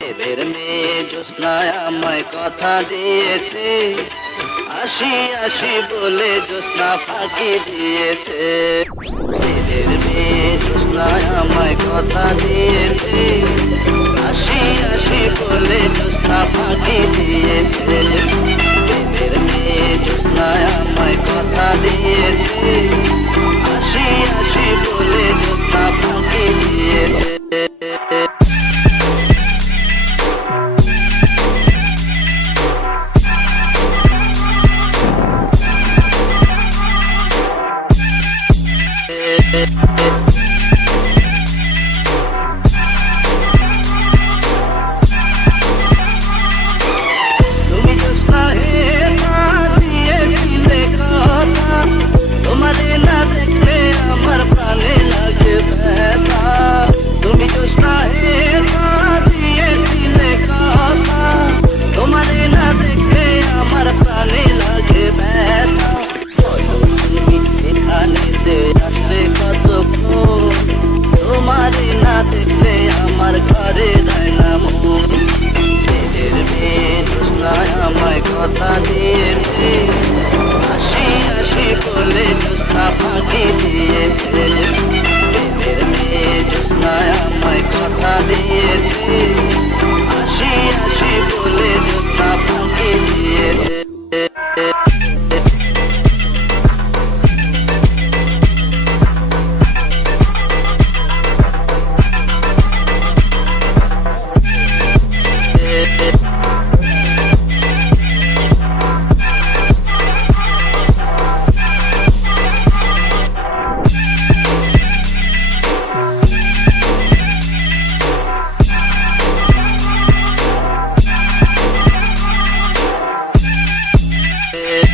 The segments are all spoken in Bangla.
ছেলের মেয়ে জ্যোৎস্নায় আমায় কথা দিয়েছে, আসি আসি বলে জ্যোৎস্না ফাঁকি দিয়েছে। ছেলের মেয়ে জ্যোৎস্নায় আমায় কথা দিয়েছে, আসি আসি বলে জ্যোৎস্না ফাঁকি দিয়েছে। ছেলের মেয়ে জ্যোৎস্নায় আমায় কথা দিয়েছে, আসি আসি বলে জ্যোৎস্না ফাঁকি দিয়েছে। তুমি জ্যোৎস্না হে না দিয়েছিলে কথা, তোমারে না দেখলে আমার প্রাণে লাগে ব্যথা। তুমি জ্যোৎস্না হে না দিয়েছিলে কথা, তোমারে না দেখলে আমার প্রাণে লাগে ব্যথা। তুমি এখানেতে আসলে কতক্ষণ, তোমারে না দেখলে আমার ঘরে যায় না মন। ছেলের মেয়ে জ্যোৎস্নায় আমায় কথা দিয়েছে, আসি আসি বলে জ্যোৎস্না ফাঁকি দিয়েছে। ছেলের মেয়ে জ্যোৎস্নায় আমায় কথা দিয়েছে, আসি আসি বলে জ্যোৎস্না ফাঁকি দিয়েছে।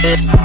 Yeah.